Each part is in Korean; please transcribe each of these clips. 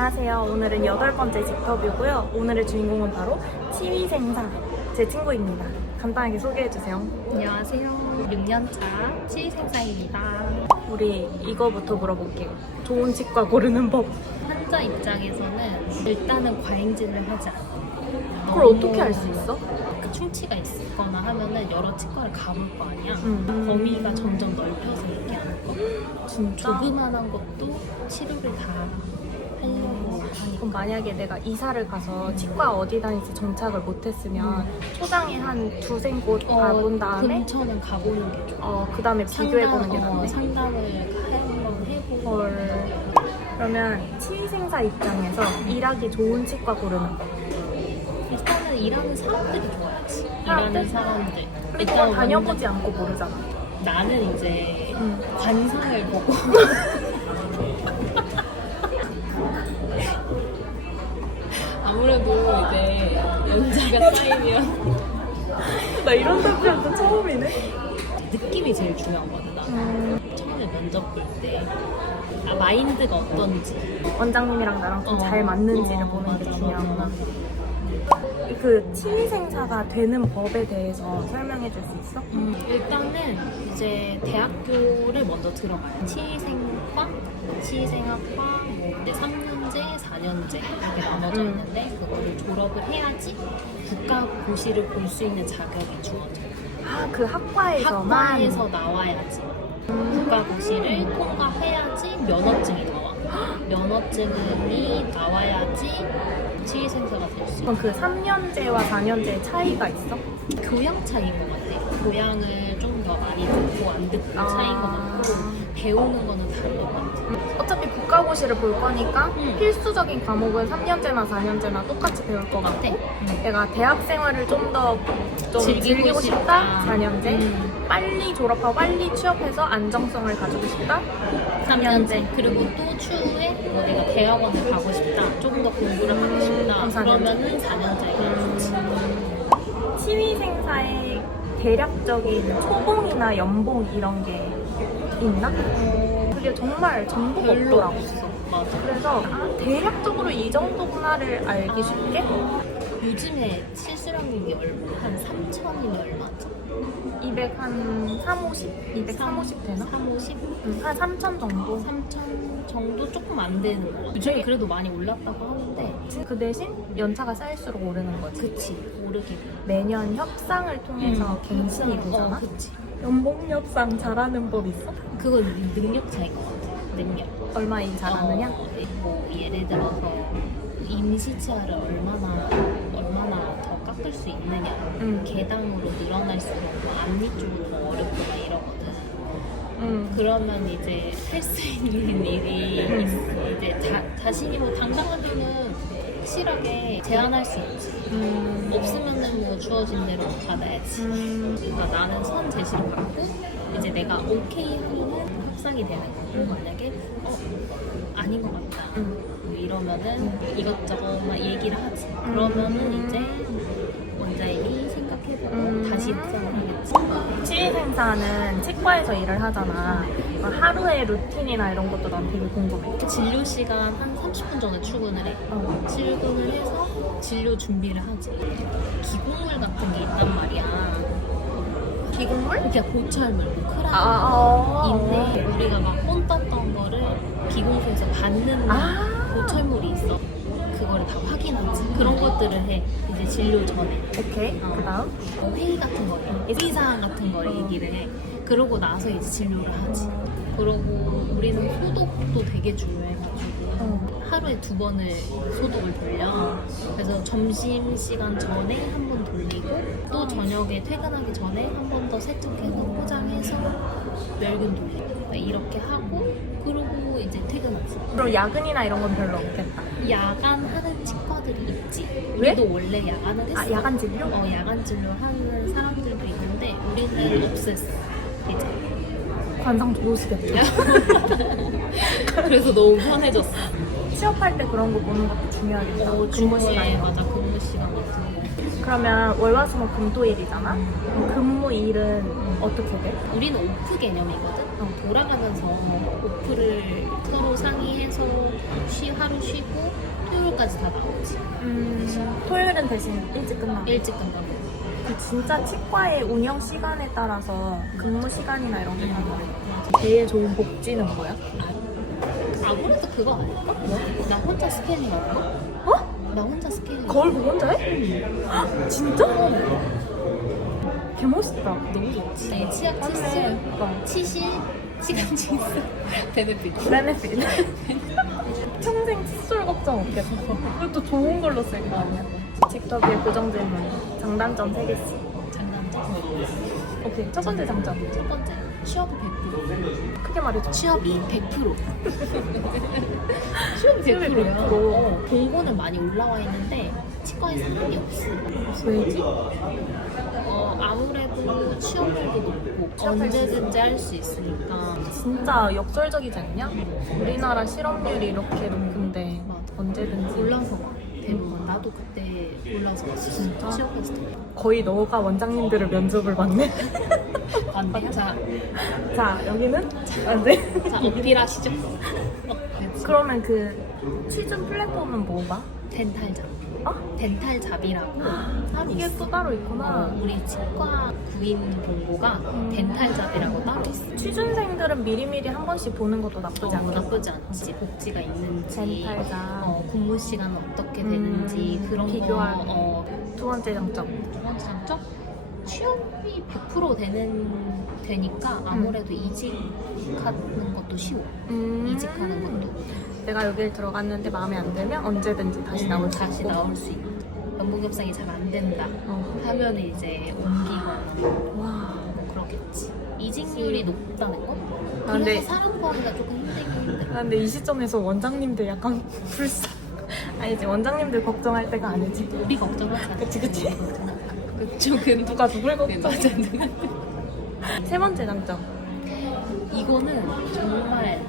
안녕하세요. 오늘은 8번째 집터뷰고요. 오늘의 주인공은 바로 치위생사, 제 친구입니다. 간단하게 소개해주세요. 안녕하세요. 6년차 치위생사입니다. 우리 이거부터 물어볼게요. 좋은 치과 고르는 법. 환자 입장에서는 일단은 과잉진을 하지 않아. 그걸 어떻게 알 수 있어? 그 충치가 있거나 하면은 여러 치과를 가볼 거 아니야. 범위가 음. 점점 넓혀서 얘기하는 거. 진짜? 조그만한 것도 치료를 다 하려고 하니까. 그럼 만약에 내가 이사를 가서 치과 어디 다니지 정착을 못했으면 초장에 한 두세 곳 가본 다음에 근처는 가보는 게 좋아. 그 다음에 비교해보는 게 낫네. 상담을 한번 해보고. 헐. 그러면 치위생사 입장에서 일하기 좋은 치과 고르는 법. 일단은 일하는 사람들이 좋아야지. 사람들? 일하는 사람들. 근데 그건 다녀보지 않고 모르잖아. 나는 이제 관상을 보고 아무래도 이제 연차가 쌓이면 나 이런 답변도 처음이네. 느낌이 제일 중요하거든. 나는 처음에 면접 볼 때 마인드가 어떤지 원장님이랑 나랑 좀 잘 맞는지를 보는 게 맞아, 중요하구나. 맞아. 그 치위생사가 되는 법에 대해서 설명해 줄 수 있어? 일단은 이제 대학교를 먼저 들어가요. 치위생과, 치위생학과, 뭐 이제 3년제, 4년제 이렇게 나눠져 있는데 그거를 졸업을 해야지 국가고시를 볼 수 있는 자격이 주어져요. 아, 그 학과에서만? 학과에서 나와야지. 국가고시를 통과해야지 면허증이 나와. 면허증이 나와야지 치위생사가 될 수 있어. 그럼 그 3년제와 4년제의 차이가 있어? 교양 차이인 것 같아. 교양을 좀 더 많이 듣고 안 듣고 차이인 것 같고 배우는 거는 다른 것 같아. 어차피 국가고시를 볼 거니까 필수적인 과목은 3년제나 4년제나 똑같이 배울 것 같고 내가 대학 생활을 좀 더 즐기고 싶다? 4년제 빨리 졸업하고 빨리 취업해서 안정성을 가지고 싶다? 3년제. 그리고 또 추후에 뭐 내가 대학원을 가고 싶다. 조금 더 공부를 하고 싶다. 그러면은 4년제가 좋지. 치위생사의 대략적인 초봉이나 연봉 이런 게 있나? 그게 정말 정보가 별로 없더라고. 없어. 맞아. 그래서 대략적으로 이 정도구나를 알기 쉽게 요즘에 실수령액이 한 3천이면 얼마지? 200 한 3, 50? 200, 3, 50 되나? 3, 50? 한 3천 정도? 3천 정도 조금 안 되는 거 같아. 요즘에 그래도 많이 올랐다고 하는데 그 대신 연차가 쌓일수록 오르는 거지. 그치, 오르긴. 매년 협상을 통해서 갱신이 되잖아? 그치. 연봉 협상 잘하는 법 있어? 그건 능력 차이인 것 같아. 능력. 얼마 일 잘하느냐? 뭐 예를 들어서 임시치아를 얼마나 더 깎을 수 있느냐. 개당으로 늘어날수록 뭐 앞니 쪽은 더 어렵거나 이러거든. 그러면 이제 할 수 있는 일이 있어. 이제 자신이 뭐 당당한 돈은 확실하게 제한할 수 있지. 없으면은 뭐 주어진 대로 받아야지. 그러니까 나는 선 제시를 받고 이제 내가 오케이 하면은 협상이 되는 거고 만약에 아닌 것 같다. 뭐 이러면은 이것저것 막 얘기를 하지. 그러면은 이제 원장님이 생각해보고 다시 협상을 하겠지. 치위생사는 치과에서 일을 하잖아. 하루의 루틴이나 이런 것도 난 되게 궁금해. 진료 시간 한 30분 전에 출근을 해. 출근을 해서 진료 준비를 하지. 기공물 같은 게 있단 말이야. 기공물? 그냥 고철물, 뭐 크라인인데 우리가 막 본 떴던 거를 기공소에서 받는 고철물이 있어. 그거를 다 확인하지. 그런 것들을 해. 이제 진료 전에. 오케이. 그 다음? 회의 같은 거 해. 회의사항 같은 걸 얘기를 해. 그러고 나서 이제 진료를 하지. 그러고 우리는 소독도 되게 중요해가지고 하루에 2번을 소독을 돌려. 그래서 점심시간 전에 한 번 돌리고 또 저녁에 퇴근하기 전에 한 번 더 세척해서 포장해서 멸균 돌리고 이렇게 하고 그러고 이제 퇴근하지. 그럼 야근이나 이런 건 별로 없겠다. 야간하는 치과들이 있지. 왜? 우리도 원래 야간을 했어. 야간 진료? 야간 진료 하는 사람들도 있는데 우리는 없앴어. 이제. 관상 좋으시겠다. 그래서 너무 편해졌어. 취업할 때 그런 거 보는 것도 중요하겠다. 근무 시간. 맞아, 근무 시간 같은 거. 그러면 월화수목 금토일이잖아. 그럼 금무일은 어떻게 돼? 우리는 오프 개념이거든. 돌아가면서 오프를 서로 상의해서 하루 쉬고 토요일까지 다 나오지. 토요일은 대신 일찍 끝나고. 일찍 끝나고. 그 진짜 치과의 운영 시간에 따라서 근무 시간이나 이런 게 다르대. 제일 좋은 복지는 뭐야? 아무래도 그거 아닐까? 뭐? 나 혼자 스캐닝 할까? 어? 나 혼자 스캐닝. 거울 보고 혼자 해? 헉, 진짜? 개멋있다. 너무 좋지. 네, 치약 치수, 맞네. 치실, 시간 치수, 베네핏. 베네핏. 평생 칫솔 걱정 없겠어. 그것도 좋은 걸로 쓸 거 아니야. 직접의 고정 질문. 장단점 3개씩. 장단점. 오케이. 첫 번째 장점. 첫 번째, 취업이 100%. 크게 말해줘. 취업이 100%. 취업이 100%야. 100%. 공고는 많이 올라와 있는데 치과에 상관이 없어. 왜지? 아무래도 취업률도 높고 언제든지 할 수 있으니까. 진짜 역설적이지 않냐? 우리나라 실업률이 이렇게 높은데 맞아. 언제든지 올라서 가. 대부분 나도 그때 올라서 갔어. 진짜? 취업했을 때. 거의 너가 원장님들을 면접을 받네. 맞네. 자, 자 여기는 안 돼. 자 어필하시죠. 그치. 그러면 그 취준 플랫폼은 뭐가? 덴탈잡. 어? 덴탈잡이라고 따로 이게 있어. 또 따로 있구나. 우리 치과 구인 본고가 덴탈잡이라고 따로 있어. 취준생들은 미리미리 한 번씩 보는 것도 나쁘지 않겠다. 나쁘지 않지. 복지가 있는지, 덴탈잡. 근무 시간은 어떻게 되는지 그런 비교하는. 거. 두 번째 장점. 두 번째 장점? 취업이 100% 되니까 아무래도 이직하는 것도 쉬워. 이직하는 것도. 내가 여길 들어갔는데 마음에 안 들면 언제든지 다시 나올 수 다시 있고. 나올 수 있고. 연봉 협상이 잘 안 된다 하면 이제 옮기거나 와. 뭐 그렇겠지. 이직률이 높다는 거? 아, 근데- 그래서 사람 구하기가 조금 힘들긴 힘들어. 근데 이 시점에서 원장님들 약간 불쌍. 아니지, 원장님들 걱정할 때가 아니지. 우리 걱정하잖아. 그치, 그치. 그쪽은 누가 누굴 걱정? 맞아. 세 번째 장점. 이거는 정말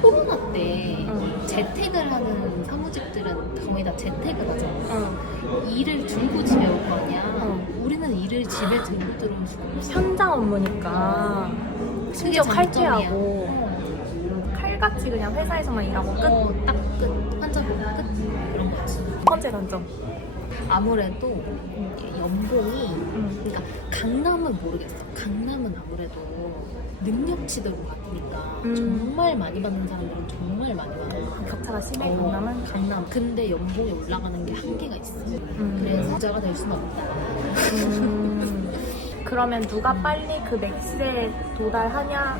코로나 때 응. 재택을 하는 사무직들은 거의 다 재택을 하잖아. 응. 일을 들고 집에 올 거 아니야. 응. 우리는 일을 집에 들고 들어올 수가 없어. 현장 업무니까 심지어 그게 장점이야. 칼퇴하고 칼같이 그냥 회사에서만 일하고 끝. 딱 끝. 환자 보고 끝. 그런 거지. 첫 번째 단점. 아무래도 연봉이 응. 그러니까 강남은 모르겠어. 강남은 아무래도 능력치대로 받으니까 정말 많이 받는 사람들은 정말 많이 받는 거야. 격차가 심해, 강남은. 강남. 근데 연봉이 올라가는 게 한계가 있어. 음. 그래서 부자가 될 수는 없다. 그러면 누가 빨리 그 맥스에 도달하냐와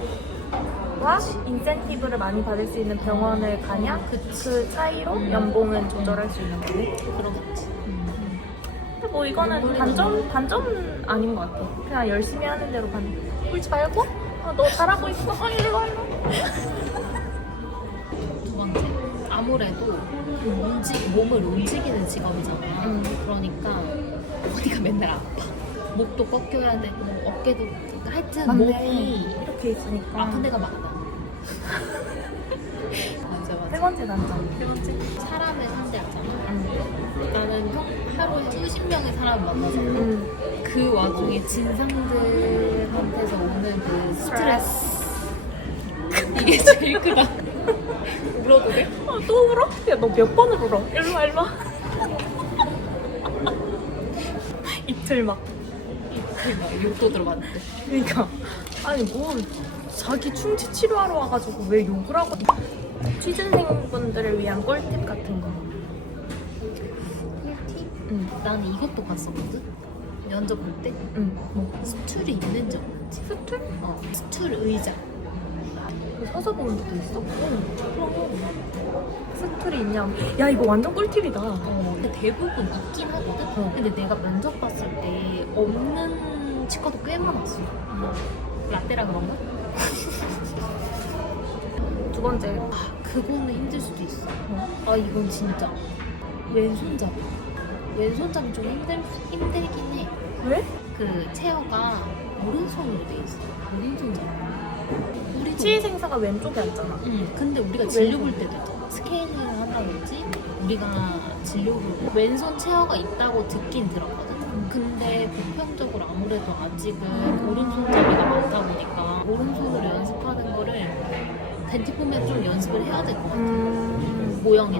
인센티브를 많이 받을 수 있는 병원을 가냐? 그 차이로 연봉은 조절할 수 있는 거네. 그러겠지. 근데 뭐 이거는 반점은 아닌 것 같아. 그냥 열심히 하는 대로 울지 말고 너 잘하고 있어. 일로 와, 일로 와. 두 번째, 아무래도 몸을 움직이는 직업이잖아. 그러니까 어디가 맨날 아파. 목도 꺾여야 되고 어깨도 하여튼 맞네. 몸이 이렇게 있으니까. 아픈 데가 많아. 맞아. 세 번째 단점. 세 번째. 사람을 상대하잖아. 나는 하루에 수십 명의 사람을 만나잖아. 그 와중에 진상들한테서 오는 그 스트레스 이게 제일 크다. 울어도 돼? 또 울어? 야, 너 몇 번을 울어? 일로 와, 일로 와. 이틀 막. 욕도 들어봤는데. 그러니까 아니 뭐 자기 충치 치료하러 와가지고 왜 욕을 하고. 취준생분들을 위한 꿀팁 같은 거. 꿀팁? 나는 이것도 봤었거든? 면접 볼 때? 뭐 스툴이 있는지 없는지. 스툴? 스툴 의자. 서서 보는 것도 있어? 그럼 스툴이 있냐? 야 이거 완전 꿀팁이다. 근데 대부분 있긴 하거든? 근데 내가 면접 봤을 때 없는 치과도 꽤 많았어. 라떼라 그런가? 두 번째. 그거는 힘들 수도 있어. 이건 진짜 왼손잡이. 왼손잡이 좀 힘들긴 해. 왜? 그 체어가 오른손으로 돼 있어. 오른손잡이. 우리도 치의생사가 왼쪽에 앉잖아. 근데 우리가 진료 볼 때도 있잖아. 스케일링을 한다든지 우리가 진료를 왼손 체어가 있다고 듣긴 들었거든. 근데 보편적으로 아무래도 아직은 오른손잡이가 많다 보니까 오른손으로 연습하는 거를 덴티폼에 좀 연습을 해야 될 것 같아. 모형에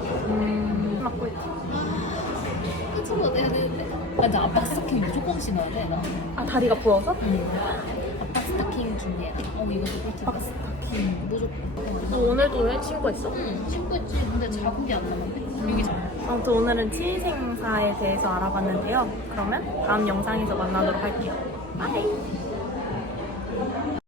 맞고 있지. 그치만 내야 되는데. 맞아, 아빠 스타킹 무조건 신어야 돼. 나. 아, 다리가 부어서? 응. 아빠 스타킹 준비해야 돼. 이거 누구 아빠 스타킹 무조건. 너 오늘도 왜 친구했어? 응, 신고 있지. 근데 자국이 안 남았네. 여기 자국. 아무튼 오늘은 치의생사에 대해서 알아봤는데요. 그러면 다음 영상에서 만나도록 할게요. 바이!